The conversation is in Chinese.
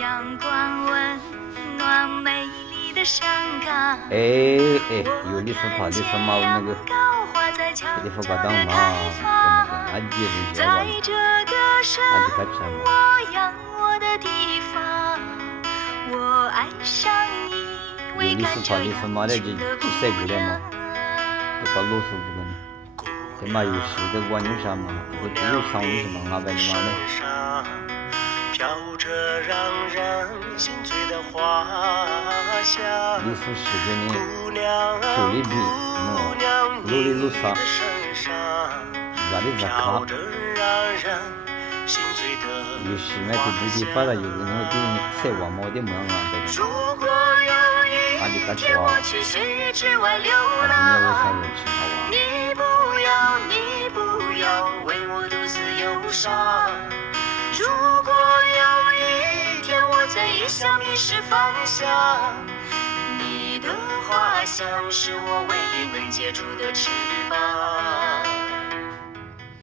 阳光温暖美丽的山岗。有你是怕你是毛那个这里不挂档嘛，那你是叫在我这个生我养我的地方，我爱上一位看着阳春的姑娘。不搞啰嗦不跟你，这嘛有事的管你啥嘛，我只有上你什么阿白你妈的。飘着让人心醉的花香，你是世界的姑娘，手里比姑娘，你的身上飘着让人心醉的有时呢就不地发了，有人会对你晒娃毛的模样啊，如果有一天我去仙域之外流浪，你不要为我独自忧伤。如果有一天我在异乡迷失方向，你的花香是我唯一能接住的翅膀。